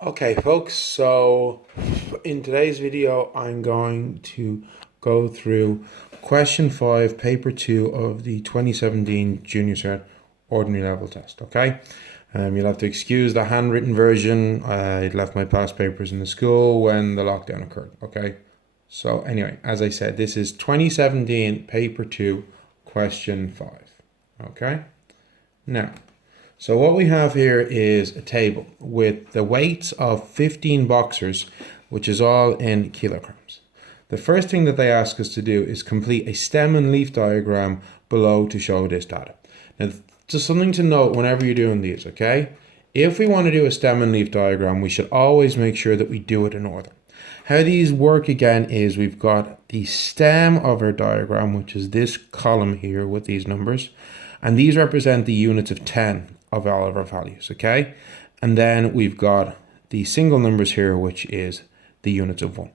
Okay, folks, so in today's video, I'm going to go through question 5, paper 2 of the 2017 Junior Cert Ordinary Level Test, okay? You'll have to excuse the handwritten version. I left my past papers in the school when the lockdown occurred, okay? So anyway, as I said, this is 2017 paper 2, question 5, okay? Now, so what we have here is a table with the weights of 15 boxers, which is all in kilograms. The first thing that they ask us to do is complete a stem and leaf diagram below to show this data. Now, just something to note whenever you're doing these, okay? If we want to do a stem and leaf diagram, we should always make sure that we do it in order. How these work again is we've got the stem of our diagram, which is this column here with these numbers, and these represent the units of 10 of all of our values, okay? And then we've got the single numbers here, which is the units of 1.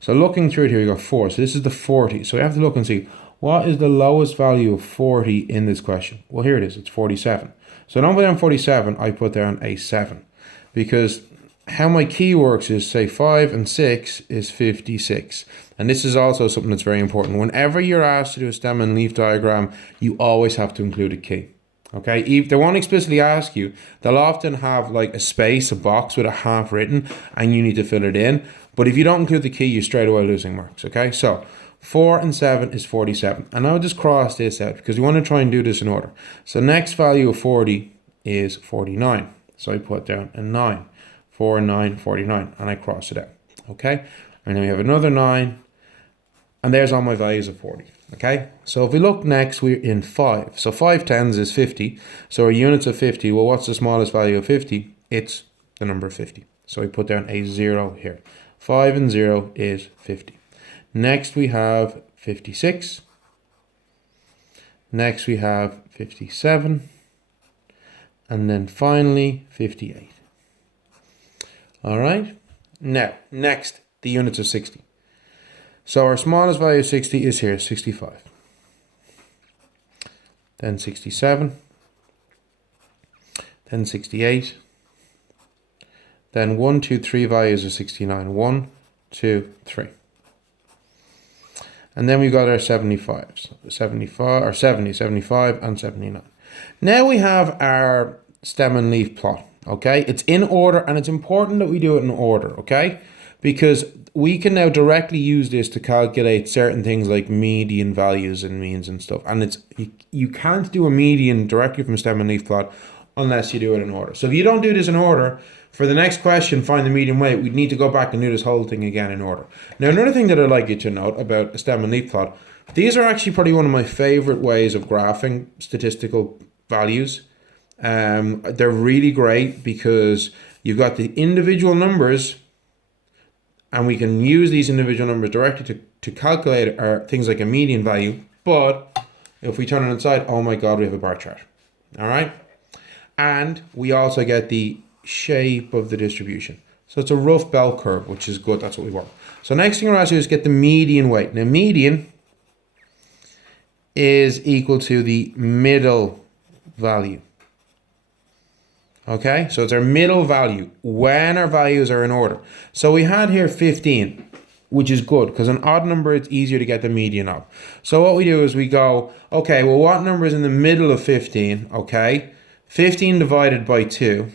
So looking through it here, you got 4. So this is the 40. So we have to look and see, what is the lowest value of 40 in this question? Well, here it is. It's 47. So I don't put down 47. I put down a 7. Because how my key works is, say, 5 and 6 is 56. And this is also something that's very important. Whenever you're asked to do a stem and leaf diagram, you always have to include a key. Okay, if they won't explicitly ask you, they'll often have like a space, a box with a half written, and you need to fill it in. But if you don't include the key, you're straight away losing marks. Okay, so 4 and 7 is 47. And I'll just cross this out because we want to try and do this in order. So next value of 40 is 49. So I put down a 9. 4, 9, 49. And I cross it out. Okay, and then we have another 9. And there's all my values of 40. Okay, so if we look next, we're in 5. So 5 tens is 50. So our units of 50, well, what's the smallest value of 50? It's the number 50. So we put down a 0 here. 5 and 0 is 50. Next we have 56. Next we have 57. And then finally 58. All right, now, next, the units of 60. So our smallest value of 60 is here, 65. Then 67. Then 68. Then 1, 2, 3 values of 69. 1, 2, 3. And then we've got our 75s. 75, or 70, 75, and 79. Now we have our stem and leaf plot, okay? It's in order, and it's important that we do it in order, okay? Because we can now directly use this to calculate certain things like median values and means and stuff. And it's you can't do a median directly from stem and leaf plot unless you do it in order. So if you don't do this in order, for the next question, find the median weight, we'd need to go back and do this whole thing again in order. Now, another thing that I'd like you to note about a stem and leaf plot, these are actually probably one of my favorite ways of graphing statistical values. They're really great because you've got the individual numbers, and we can use these individual numbers directly to calculate our things like a median value. But if we turn it inside, oh my God, we have a bar chart. All right. And we also get the shape of the distribution. So it's a rough bell curve, which is good. That's what we want. So next thing we're asked to do is get the median weight. Now, median is equal to the middle value. Okay, so it's our middle value when our values are in order. So we had here 15, which is good because an odd number, it's easier to get the median of. So what we do is we go, okay, well, what number is in the middle of 15? Okay, 15 divided by 2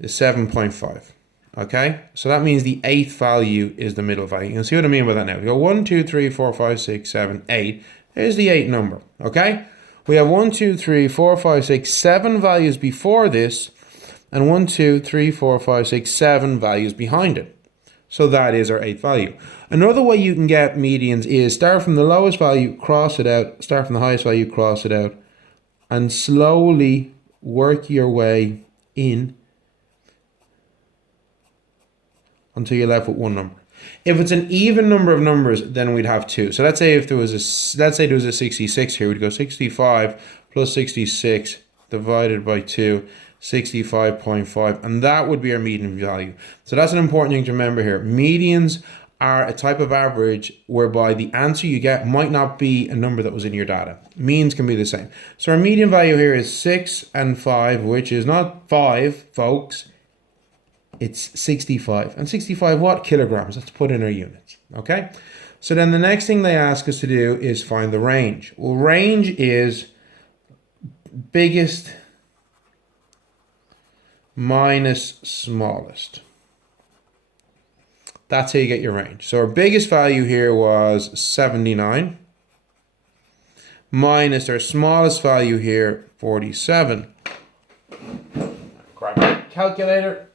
is 7.5. Okay, so that means the 8th value is the middle value. You can see what I mean by that now. We go 1, 2, 3, 4, 5, 6, 7, 8. There's the 8 number, okay? We have 1, 2, 3, 4, 5, 6, 7 values before this, and 1, 2, 3, 4, 5, 6, 7 values behind it. So that is our 8th value. Another way you can get medians is start from the lowest value, cross it out, start from the highest value, cross it out, and slowly work your way in until you're left with one number. If it's an even number of numbers, then we'd have 2. So let's say if there was a 66 here, we'd go 65 plus 66 divided by 2, 65.5, and that would be our median value. So that's an important thing to remember here. Medians are a type of average whereby the answer you get might not be a number that was in your data. Means can be the same. So our median value here is 6 and 5, which is not 5, folks. It's 65. And 65 what? Kilograms. Let's put in our units. Okay? So then the next thing they ask us to do is find the range. Well, range is biggest minus smallest. That's how you get your range. So our biggest value here was 79. Minus our smallest value here, 47. Grab my calculator.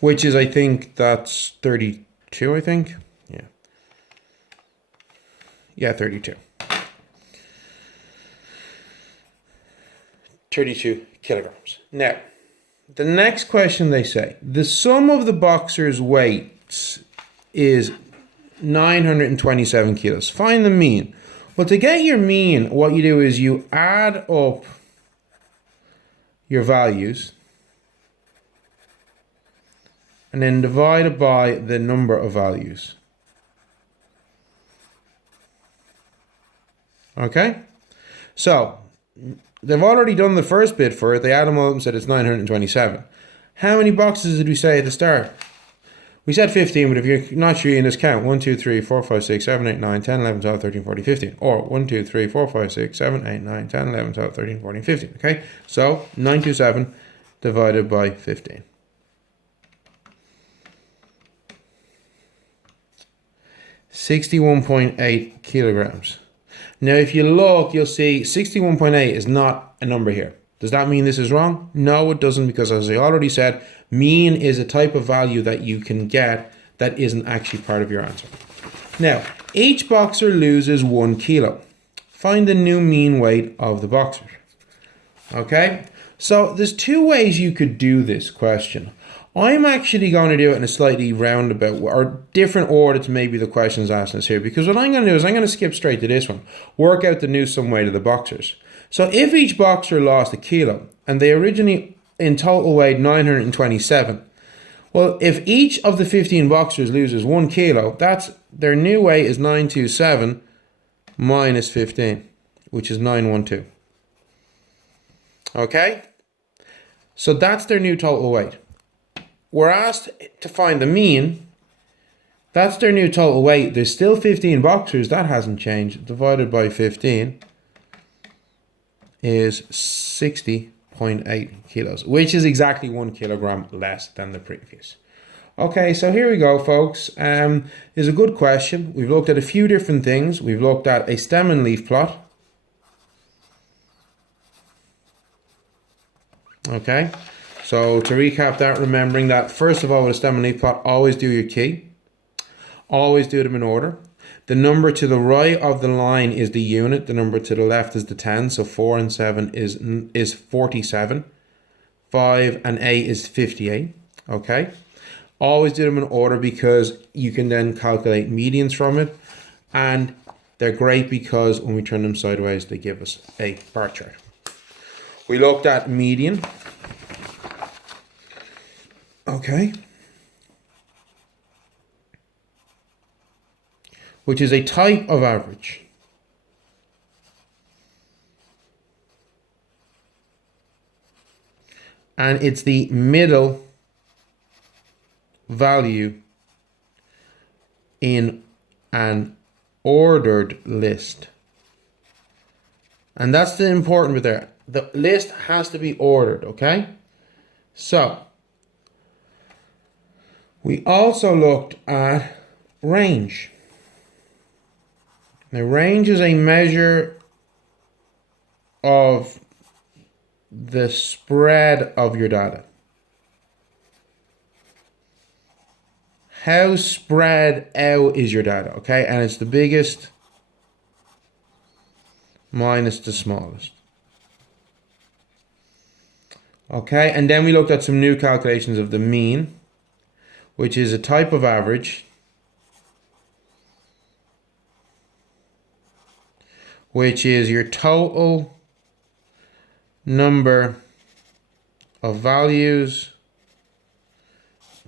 Which is, I think, that's 32, I think. Yeah. Yeah, 32. 32 kilograms. Now, the next question they say, the sum of the boxer's weights is 927 kilos. Find the mean. Well, to get your mean, what you do is you add up your values and then divide it by the number of values. Okay? So, they've already done the first bit for it. They add them all up and said it's 927. How many boxes did we say at the start? We said 15, but if you're not sure, you just count 1, 2, 3, 4, 5, 6, 7, 8, 9, 10, 11, 12, 13, 14, 15. Or 1, 2, 3, 4, 5, 6, 7, 8, 9, 10, 11, 12, 13, 14, 15. Okay? So 927 divided by 15. $61.8 kilograms. Now, if you look, you'll see 61.8 is not a number here. Does that mean this is wrong? No, it doesn't, because as I already said, mean is a type of value that you can get that isn't actually part of your answer. Now, each boxer loses 1 kilo. Find the new mean weight of the boxer. Okay, so there's two ways you could do this question. I'm actually going to do it in a slightly roundabout or different order to maybe the questions asked us here, because what I'm going to do is I'm going to skip straight to this one. Work out the new sum weight of the boxers. So if each boxer lost 1 kilo and they originally in total weighed 927, well, if each of the 15 boxers loses 1 kilo, that's their new weight is 927 minus 15, which is 912. Okay? So that's their new total weight. We're asked to find the mean. That's their new total weight. There's still 15 boxers. That hasn't changed. Divided by 15 is 60.8 kilos, which is exactly 1 kilogram less than the previous. Okay, so here we go, folks. Is a good question. We've looked at a few different things. We've looked at a stem and leaf plot. Okay, so to recap that, remembering that first of all, with a stem and leaf plot, always do your key. Always do them in order. The number to the right of the line is the unit. The number to the left is the 10. So 4 and 7 is 47. 5 and 8 is 58. Okay. Always do them in order because you can then calculate medians from it. And they're great because when we turn them sideways, they give us a bar chart. We looked at median. Okay. Which is a type of average. And it's the middle value in an ordered list. And that's the important bit there. The list has to be ordered, okay? So, we also looked at range. Now, range is a measure of the spread of your data. How spread out is your data, okay? And it's the biggest minus the smallest. Okay, and then we looked at some new calculations of the mean, which is a type of average, which is your total number of values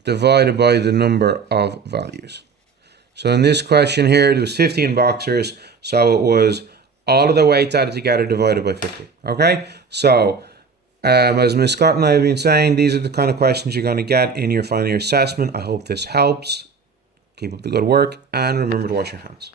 divided by the number of values. So in this question here, there was 15 boxers, so it was all of the weights added together divided by 50. Okay, so As Ms. Scott and I have been saying, these are the kind of questions you're going to get in your final year assessment. I hope this helps. Keep up the good work and remember to wash your hands.